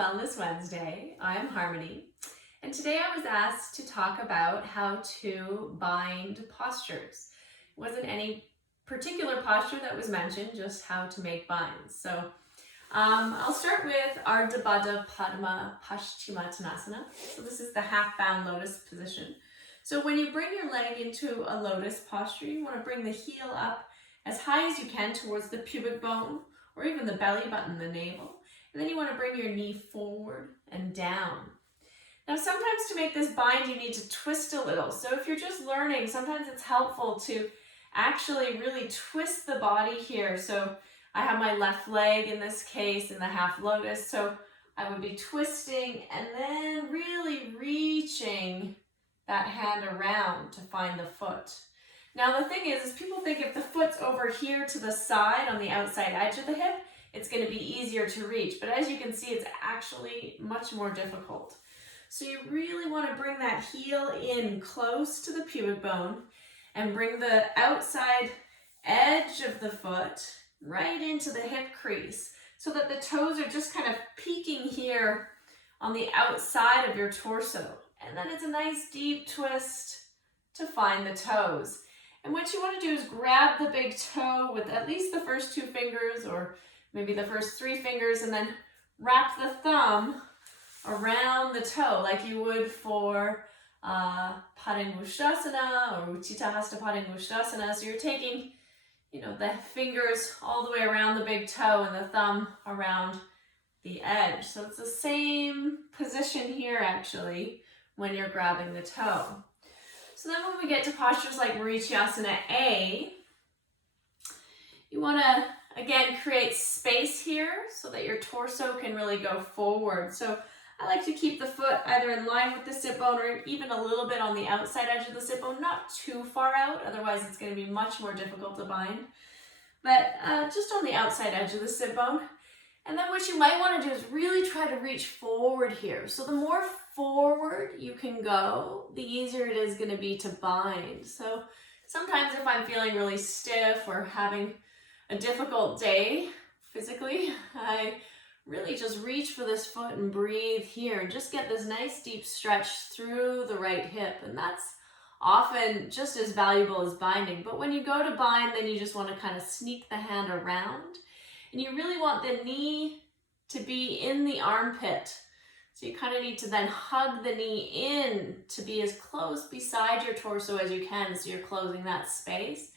Wellness Wednesday. I'm Harmony, and today I was asked to talk about how to bind postures. It wasn't any particular posture that was mentioned, just how to make binds. So I'll start with Ardha Baddha Padma Paschimottanasana. So this is the half-bound lotus position. So when you bring your leg into a lotus posture, you want to bring the heel up as high as you can towards the pubic bone or even the belly button, the navel. And then you want to bring your knee forward and down. Now sometimes to make this bind you need to twist a little. So if you're just learning, sometimes it's helpful to actually really twist the body here. So I have my left leg in this case in the half lotus. So I would be twisting and then really reaching that hand around to find the foot. Now the thing is people think if the foot's over here to the side on the outside edge of the hip, it's going to be easier to reach. But as you can see, it's actually much more difficult. So you really want to bring that heel in close to the pubic bone and bring the outside edge of the foot right into the hip crease so that the toes are just kind of peeking here on the outside of your torso. And then it's a nice deep twist to find the toes. And what you want to do is grab the big toe with at least the first 2 fingers or maybe the first 3 fingers, and then wrap the thumb around the toe like you would for Padangusthasana or Utthita Hasta Padangusthasana. So you're taking, the fingers all the way around the big toe and the thumb around the edge. So it's the same position here actually when you're grabbing the toe. So then when we get to postures like Marichyasana A, you want to again create space here so that your torso can really go forward. So I like to keep the foot either in line with the sit bone or even a little bit on the outside edge of the sit bone, not too far out, otherwise it's going to be much more difficult to bind. But just on the outside edge of the sit bone. And then what you might want to do is really try to reach forward here. So the more forward you can go, the easier it is going to be to bind. So sometimes if I'm feeling really stiff or having a difficult day physically, I really just reach for this foot and breathe here and just get this nice deep stretch through the right hip. And that's often just as valuable as binding. But when you go to bind, then you just want to kind of sneak the hand around. And you really want the knee to be in the armpit. So you kind of need to then hug the knee in to be as close beside your torso as you can, so you're closing that space.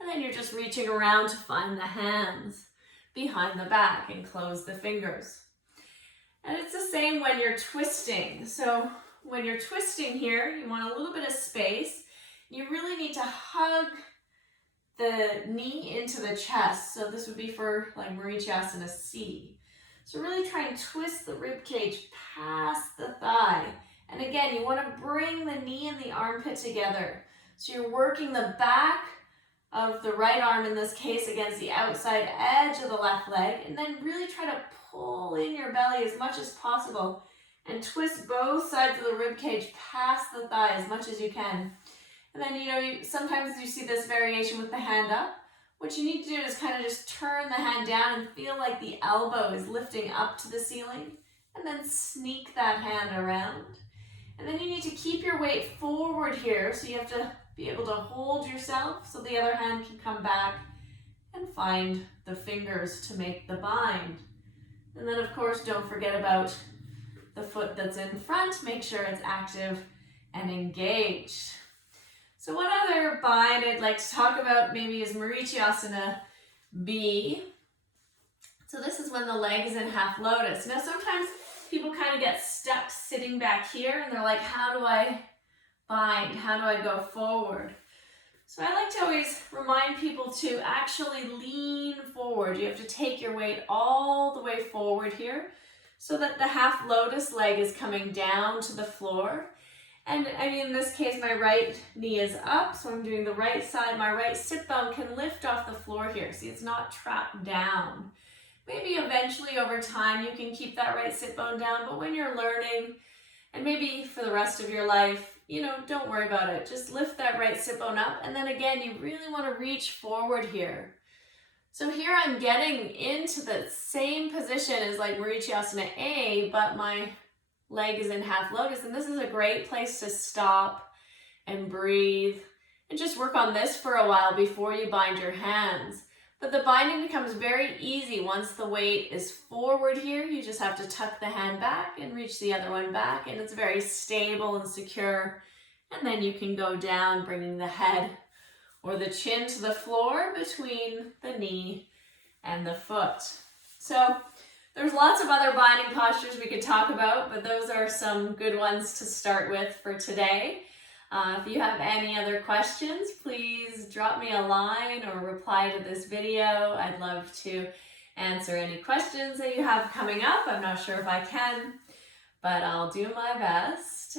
And then you're just reaching around to find the hands behind the back and close the fingers. And it's the same when you're twisting. So when you're twisting here, you want a little bit of space. You really need to hug the knee into the chest. So this would be for like Marichyasana C. So really try and twist the rib cage past the thigh. And again, you want to bring the knee and the armpit together. So you're working the back of the right arm in this case against the outside edge of the left leg, and then really try to pull in your belly as much as possible and twist both sides of the rib cage past the thigh as much as you can. And then sometimes you see this variation with the hand up. What you need to do is kind of just turn the hand down and feel like the elbow is lifting up to the ceiling, and then sneak that hand around. And then you need to keep your weight forward here, so you have to be able to hold yourself so the other hand can come back and find the fingers to make the bind. And then of course, don't forget about the foot that's in front. Make sure it's active and engaged. So one other bind I'd like to talk about maybe is Marichyasana B. So this is when the leg is in half lotus. Now sometimes people kind of get stuck sitting back here and they're like, how do I bind? How do I go forward? So I like to always remind people to actually lean forward. You have to take your weight all the way forward here so that the half lotus leg is coming down to the floor. And in this case, my right knee is up, so I'm doing the right side. My right sit bone can lift off the floor here. See, it's not trapped down. Maybe eventually over time you can keep that right sit bone down, but when you're learning, and maybe for the rest of your life, don't worry about it. Just lift that right sit bone up. And then again, you really want to reach forward here. So here I'm getting into the same position as like Marichyasana A, but my leg is in half lotus, and this is a great place to stop and breathe and just work on this for a while before you bind your hands. But the binding becomes very easy once the weight is forward here. You just have to tuck the hand back and reach the other one back, and it's very stable and secure. And then you can go down, bringing the head or the chin to the floor between the knee and the foot. So there's lots of other binding postures we could talk about, but those are some good ones to start with for today. If you have any other questions, please drop me a line or reply to this video. I'd love to answer any questions that you have coming up. I'm not sure if I can, but I'll do my best.